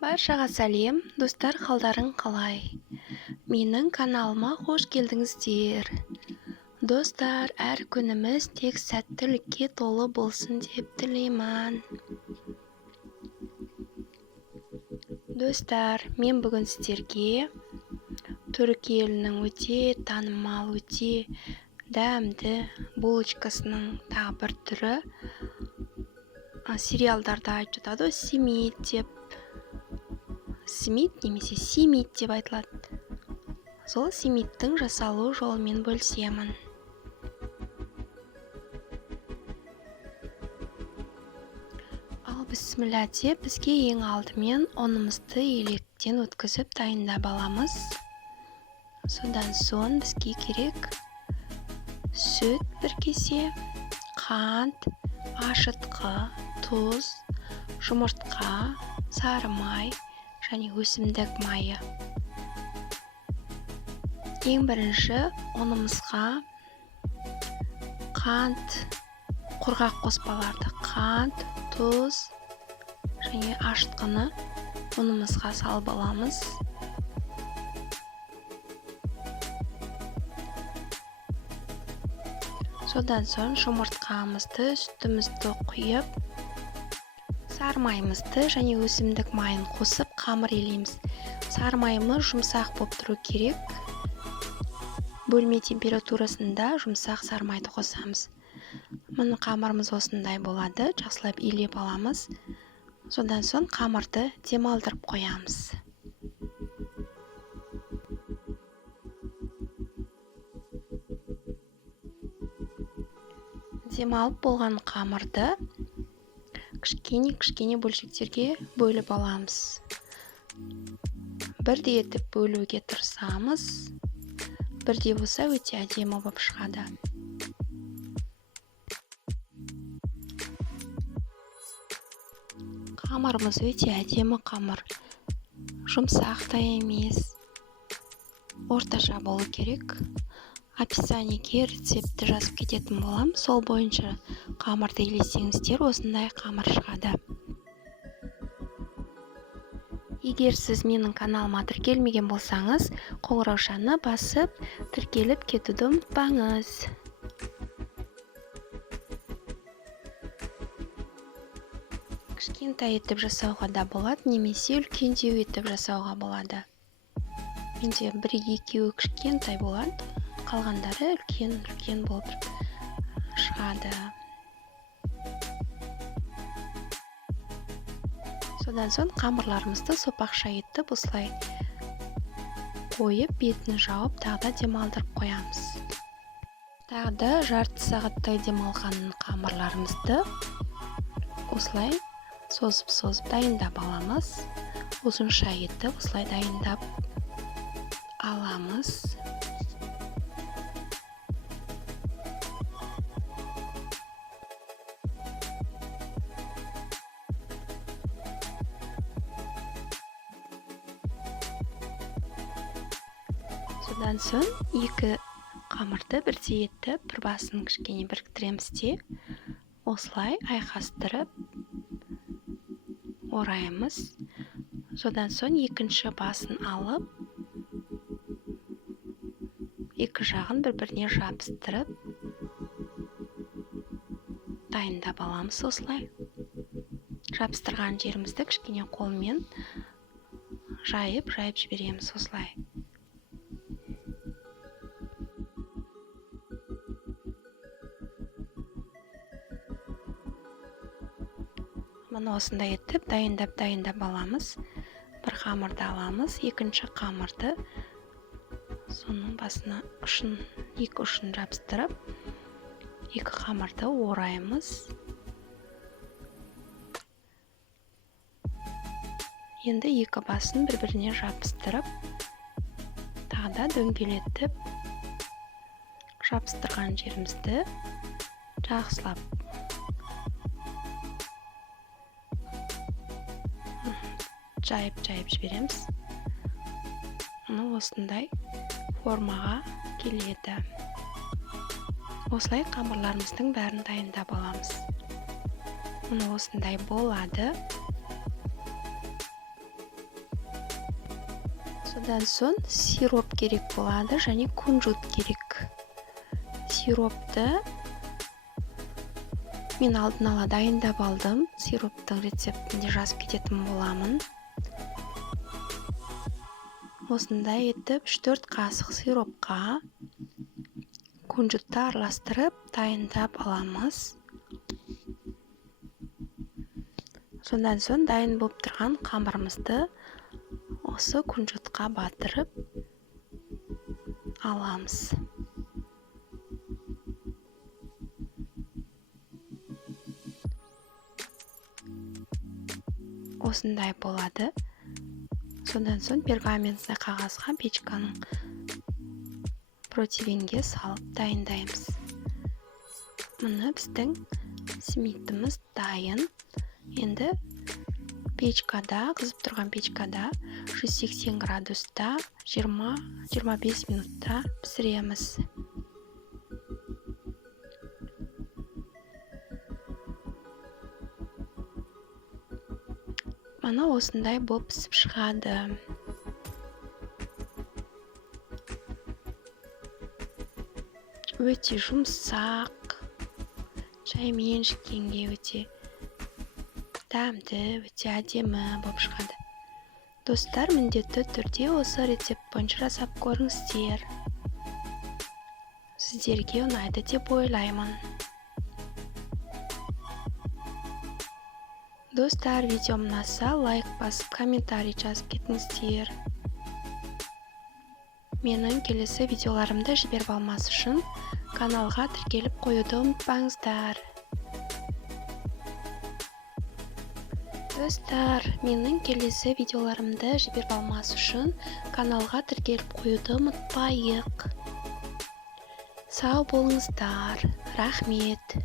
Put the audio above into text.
Баршаға сәлем, достар, қалдарың қалай? Менің каналыма қош келдіңіздер. Достар, әр күніміз тек сәттілікке толы болсын деп тілеймін. Достар, мен бүгін сіздерге түрік елінің өте танымал, өте дәмді булочкасының тағы бір түрі сериалдарда айтып жатады, симит деп. Симит немесе симит деп айтылады. Сол симиттің жасалу жолымен бөлісемін. Ал бісміллә деп бізге ең алдымен ұнымызды електен өткізіп дайындап аламыз. Содан соң бізге керек сүт 1 кесе, қант, ашытқы, тұз, жұмыртқа, сары май және өсімдік майы. Ең бірінші ұнымызға қант, құрғақ қоспаларды, қант, тұз және ашытқыны ұнымызға салып аламыз. Содан соң жұмыртқамызды, сүтімізді құйып, сары майымызды және өсімдік майын қосып қамыр елейміз. Сары майымыз жұмсақ болып тұру керек. Бөлме температурасында жұмсақ сары майды қосамыз. Міне қамырымыз осындай болады. Жақсылап елеп аламыз. Содан соң қамырды демалдырып қоямыз. Демалып болған қамырды кішкене бөлшектерге бөліп аламыз. Бірдей етіп бөлуге тырысамыз. Бірдей болса өте әдемі болып шығады. Қамырымыз өте әдемі қамыр. Жұмсақ та емес. Орташа болу керек. Описаниеге рецепті жазып кететін болам. Сол бойынша қамырды елесеңіздер, осындай қамыр шығады. Егер сіз менің каналыма тіркелмеген болсаңыз, қоңыраушаны басып, тіркеліп кетуді ұмытпаңыз. Кішкентай етіп жасауға да болады, немесе үлкендеу етіп жасауға болады. Менде 1-2 кішкентай болады. Қалғандары үлкен болып шығады. Содан соң қамырларымызды сопақша етіп осылай қойып, бетін жауып, тағы да демалдырып қоямыз. Тағы да жарты сағаттай демалған қамырларымызды осылай созып дайындап аламыз. Ұзынша етіп осылай дайындап аламыз. Содан соң 2 қамырды бірдей етіп, бір басын кішкене біріктіреміз де, осылай айқастырып ораймыз. Содан соң екінші басын алып, екі жағын бір-біріне жабыстырып, дайындап аламыз осылай. Жабыстырған жерімізді кішкене қолмен жайып жібереміз осылай. Мұны осындай етіп, дайындап аламыз. Бір қамырды аламыз, екінші қамырды соның басына екі ұшын жабыстырып, екі қамырды ораймыз. Енді екі басын бір-біріне жабыстырып, тағы да дөңгелетіп, жабыстырған жерімізді жақсылап жайып жібереміз. Осындай формаға келеді. Осылай қамырларымыздың бәрін дайындап аламыз. Осындай болады. Содан соң сироп керек болады және кунжут керек. Сиропты мен алдын ала дайындап алдым. Сироптың рецептінде жазып кететін боламын. Осындай етіп 3-4 қасық сиропқа кунжутты араластырып дайындап аламыз. Содан соң дайын болып тұрған қамырымызды осы кунжутқа батырып аламыз. Осындай болады. Содан соң пергаментный қағазға печканың противеньге салып дайындаймыз. Міне біздің смитіміз дайын. Енді печкада, қызып тұрған печкада 180 градуста 20-25 минутта пісіреміз. Мына осындай болып пісіп шығады. Өте жұмсақ, шаймен ішкенге өте дәмді, өте әдемі болып шығады. Достар, міндетті түрде осы рецепт бойынша жасап көріңіздер. Сіздерге ұнайды деп ойлаймын. Достар, видеом ұнаса, лайк басып, комментарий жазып кетіңіздер. Менің келесі видеоларымды жіберіп алмас үшін каналға тіркеліп қоюды ұмытпаңыздар. Достар, менің келесі видеоларымды жіберіп алмас үшін каналға тіркеліп қоюды ұмытпайық. Сау болыңыздар. Рахмет.